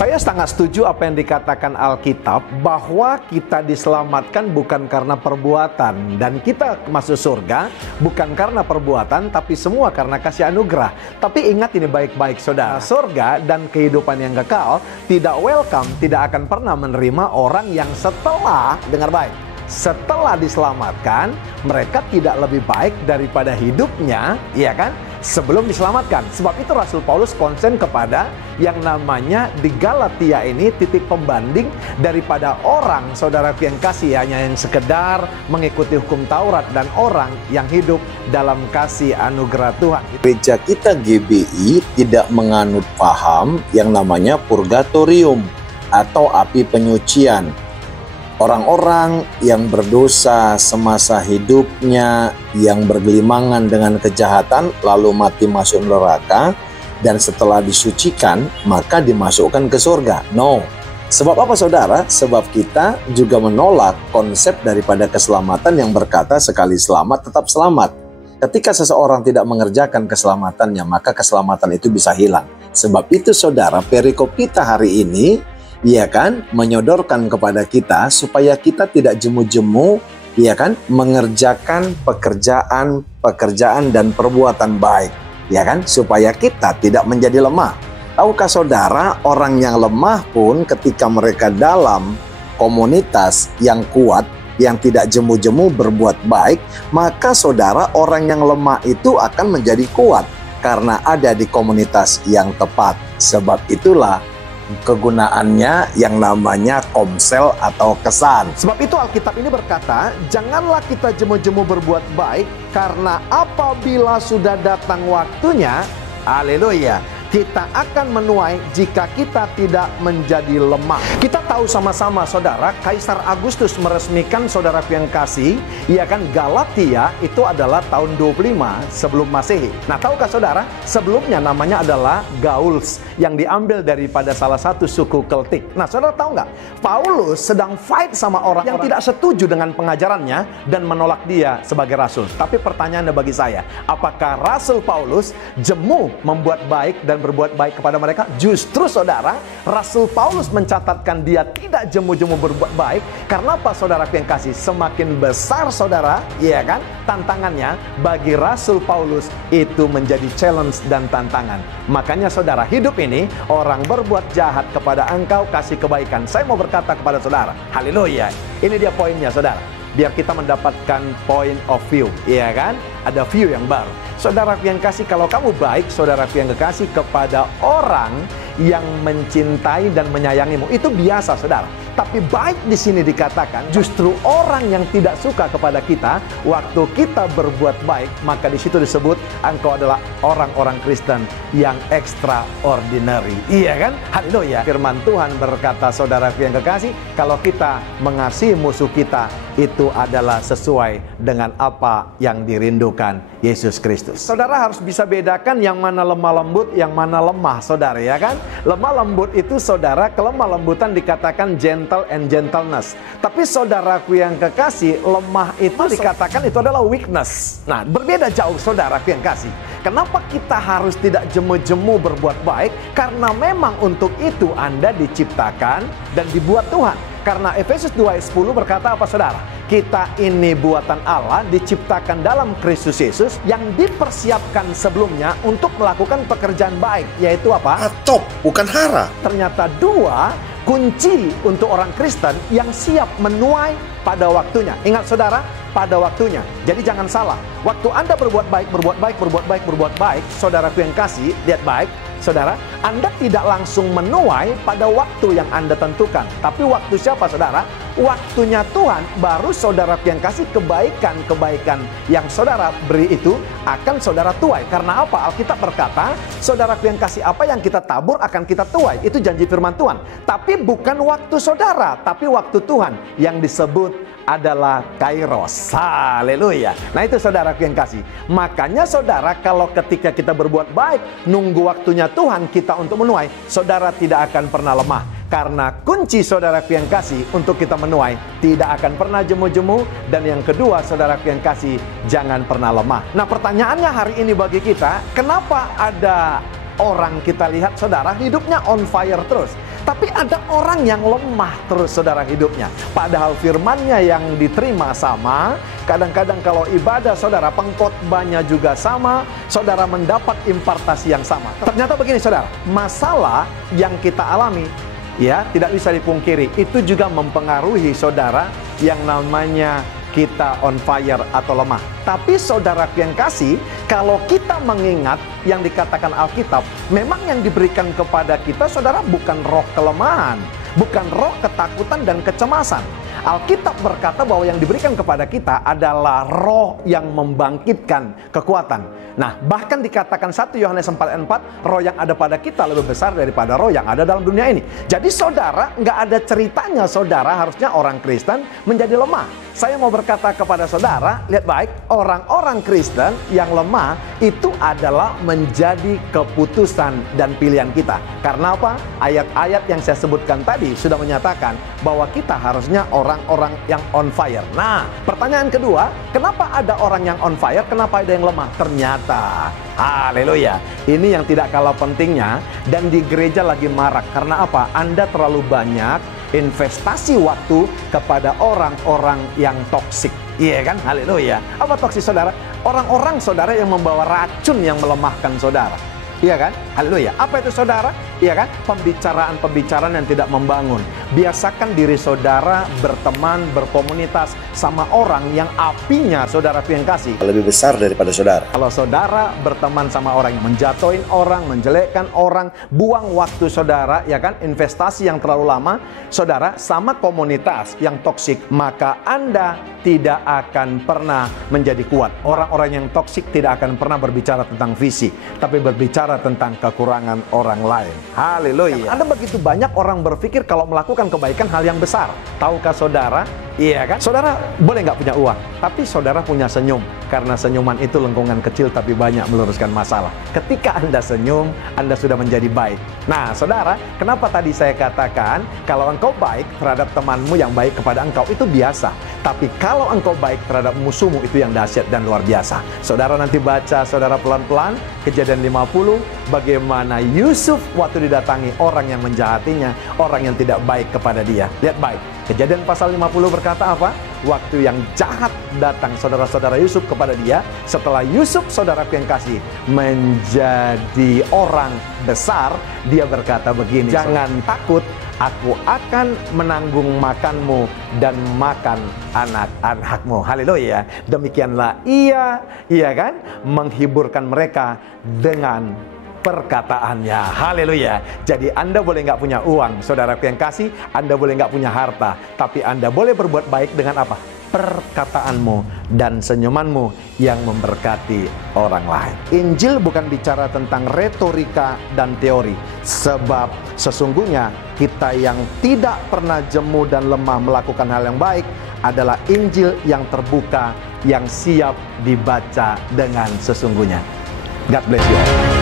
Saya sangat setuju apa yang dikatakan Alkitab, bahwa kita diselamatkan bukan karena perbuatan, dan kita masuk surga bukan karena perbuatan, tapi semua karena kasih anugerah. Tapi ingat ini baik-baik saudara, surga dan kehidupan yang kekal tidak welcome, tidak akan pernah menerima orang yang setelah, dengar baik, setelah diselamatkan mereka tidak lebih baik daripada hidupnya, iya kan, sebelum diselamatkan. Sebab itu Rasul Paulus konsen kepada yang namanya di Galatia ini titik pembanding daripada orang, saudaraku yang kasih, hanya yang sekedar mengikuti hukum Taurat, dan orang yang hidup dalam kasih anugerah Tuhan. Gereja kita GBI tidak menganut paham yang namanya purgatorium atau api penyucian. Orang-orang yang berdosa semasa hidupnya, yang bergelimangan dengan kejahatan, lalu mati masuk neraka, dan setelah disucikan, maka dimasukkan ke surga. No. Sebab apa saudara? Sebab kita juga menolak konsep daripada keselamatan yang berkata sekali selamat tetap selamat. Ketika seseorang tidak mengerjakan keselamatannya, maka keselamatan itu bisa hilang. Sebab itu saudara, perikop kita hari ini, ya kan, menyodorkan kepada kita supaya kita tidak jemu-jemu, ya kan, mengerjakan pekerjaan dan perbuatan baik, ya kan, supaya kita tidak menjadi lemah. Tahukah saudara, orang yang lemah pun ketika mereka dalam komunitas yang kuat, yang tidak jemu-jemu berbuat baik, maka saudara, orang yang lemah itu akan menjadi kuat karena ada di komunitas yang tepat. Sebab itulah kegunaannya yang namanya komsel atau kesan. Sebab itu Alkitab ini berkata, janganlah kita jemu-jemu berbuat baik, karena apabila sudah datang waktunya, haleluya, kita akan menuai jika kita tidak menjadi lemah. Kita tahu sama-sama saudara, Kaisar Agustus meresmikan, saudaraku yang kasih, ya kan, Galatia itu adalah tahun 25 sebelum Masehi. Nah, tahukah saudara, sebelumnya namanya adalah Gauls, yang diambil daripada salah satu suku Keltik. Nah, saudara tahu nggak, Paulus sedang fight sama orang yang tidak setuju dengan pengajarannya dan menolak dia sebagai rasul. Tapi pertanyaannya bagi saya, apakah Rasul Paulus jemu membuat baik dan berbuat baik kepada mereka? Justru saudara, Rasul Paulus mencatatkan dia tidak jemu-jemu berbuat baik. Karena apa saudara yang kasih? Semakin besar saudara, ya kan, tantangannya, bagi Rasul Paulus itu menjadi challenge dan tantangan. Makanya saudara, hidup ini orang berbuat jahat kepada engkau, kasih kebaikan. Saya mau berkata kepada saudara, haleluya, ini dia poinnya saudara, biar kita mendapatkan point of view, iya kan, ada view yang baru. Saudara yang kasih, kalau kamu baik, saudara yang kekasih, kepada orang yang mencintai dan menyayangimu, itu biasa saudara. Tapi baik di sini dikatakan justru orang yang tidak suka kepada kita, waktu kita berbuat baik, maka di situ disebut engkau adalah orang-orang Kristen yang extraordinary. Iya kan? Haleluya. Firman Tuhan berkata, saudara yang kekasih, kalau kita mengasihi musuh kita, itu adalah sesuai dengan apa yang dirindukan Yesus Kristus. Saudara harus bisa bedakan yang mana lemah lembut, yang mana lemah saudara, ya kan? Lemah lembut itu saudara, kelemah lembutan dikatakan gentle and gentleness. Tapi saudaraku yang kekasih, lemah itu dikatakan itu adalah weakness. Nah, berbeda jauh saudaraku yang kasih. Kenapa kita harus tidak jemu-jemu berbuat baik? Karena memang untuk itu Anda diciptakan dan dibuat Tuhan. Karena Efesus 2 ayat 10 berkata apa saudara? Kita ini buatan Allah, diciptakan dalam Kristus Yesus, yang dipersiapkan sebelumnya untuk melakukan pekerjaan baik. Yaitu apa? Atop, bukan hara. Ternyata dua kunci untuk orang Kristen yang siap menuai pada waktunya. Ingat saudara, pada waktunya. Jadi jangan salah, waktu Anda berbuat baik, saudaraku yang kasih, lihat baik saudara, Anda tidak langsung menuai pada waktu yang Anda tentukan. Tapi waktu siapa saudara? Waktunya Tuhan, baru saudara yang kasih, kebaikan yang saudara beri itu akan saudara tuai. Karena apa? Alkitab berkata, saudara yang kasih, apa yang kita tabur akan kita tuai. Itu janji firman Tuhan. Tapi bukan waktu saudara, tapi waktu Tuhan, yang disebut adalah Kairos. Haleluya. Nah, itu saudaraku yang kasih. Makanya saudara, kalau ketika kita berbuat baik, nunggu waktunya Tuhan kita untuk menuai, saudara tidak akan pernah lemah. Karena kunci saudaraku yang kasih untuk kita menuai, tidak akan pernah jemu-jemu. Dan yang kedua saudaraku yang kasih, jangan pernah lemah. Nah, pertanyaannya hari ini bagi kita, kenapa ada orang kita lihat saudara hidupnya on fire terus? Tapi ada orang yang lemah terus saudara hidupnya. Padahal firmannya yang diterima sama. Kadang-kadang kalau ibadah saudara, pengkhotbahnya juga sama, saudara mendapat impartasi yang sama. Ternyata begini saudara, masalah yang kita alami, ya tidak bisa dipungkiri, itu juga mempengaruhi saudara yang namanya kita on fire atau lemah. Tapi saudara yang kasih, kalau kita mengingat yang dikatakan Alkitab, memang yang diberikan kepada kita saudara bukan roh kelemahan, bukan roh ketakutan dan kecemasan. Alkitab berkata bahwa yang diberikan kepada kita adalah roh yang membangkitkan kekuatan. Nah, bahkan dikatakan 1 Yohanes 4:4, roh yang ada pada kita lebih besar daripada roh yang ada dalam dunia ini. Jadi saudara, nggak ada ceritanya saudara harusnya orang Kristen menjadi lemah. Saya mau berkata kepada saudara, lihat baik, orang-orang Kristen yang lemah itu adalah menjadi keputusan dan pilihan kita. Karena apa? Ayat-ayat yang saya sebutkan tadi sudah menyatakan bahwa kita harusnya orang-orang yang on fire. Nah, pertanyaan kedua, kenapa ada orang yang on fire, kenapa ada yang lemah? Ternyata, haleluya, ini yang tidak kalah pentingnya, dan di gereja lagi marak. Karena apa? Anda terlalu banyak investasi waktu kepada orang-orang yang toksik. Iya kan? Haleluya. Apa toksik saudara? Orang-orang saudara yang membawa racun yang melemahkan saudara. Iya kan? Haleluya. Apa itu saudara? Iya kan? Pembicaraan-pembicaraan yang tidak membangun. Biasakan diri saudara berteman, berkomunitas sama orang yang apinya saudara yang kasih Lebih besar daripada saudara. Kalau saudara berteman sama orang yang menjatuhin orang, menjelekkan orang, buang waktu saudara, ya kan, investasi yang terlalu lama, saudara sama komunitas yang toksik, maka Anda tidak akan pernah menjadi kuat. Orang-orang yang toksik tidak akan pernah berbicara tentang visi, tapi berbicara tentang kekurangan orang lain. Haleluya. Ada begitu banyak orang berpikir kalau melakukan kebaikan hal yang besar. Tahukah saudara? Iya kan? Saudara boleh nggak punya uang, tapi saudara punya senyum. Karena senyuman itu lengkungan kecil tapi banyak meluruskan masalah. Ketika Anda senyum, Anda sudah menjadi baik. Nah saudara, kenapa tadi saya katakan kalau engkau baik terhadap temanmu yang baik kepada engkau itu biasa. Tapi kalau engkau baik terhadap musuhmu itu yang dahsyat dan luar biasa. Saudara nanti baca saudara pelan-pelan Kejadian 50, bagaimana Yusuf waktu didatangi orang yang menjahatinya, orang yang tidak baik kepada dia. Lihat baik, Kejadian pasal 50 berkata apa? Waktu yang jahat datang saudara-saudara Yusuf kepada dia, setelah Yusuf saudara yang kasih menjadi orang besar, dia berkata begini, jangan takut, aku akan menanggung makanmu dan makan anak-anakmu. Haleluya. Demikianlah ia kan, menghiburkan mereka dengan perkataannya. Haleluya. Jadi Anda boleh nggak punya uang, saudaraku yang kasih, Anda boleh nggak punya harta, tapi Anda boleh berbuat baik dengan apa? Perkataanmu dan senyumanmu yang memberkati orang lain. Injil bukan bicara tentang retorika dan teori, sebab sesungguhnya kita yang tidak pernah jemu dan lemah melakukan hal yang baik adalah Injil yang terbuka, yang siap dibaca dengan sesungguhnya. God bless you all.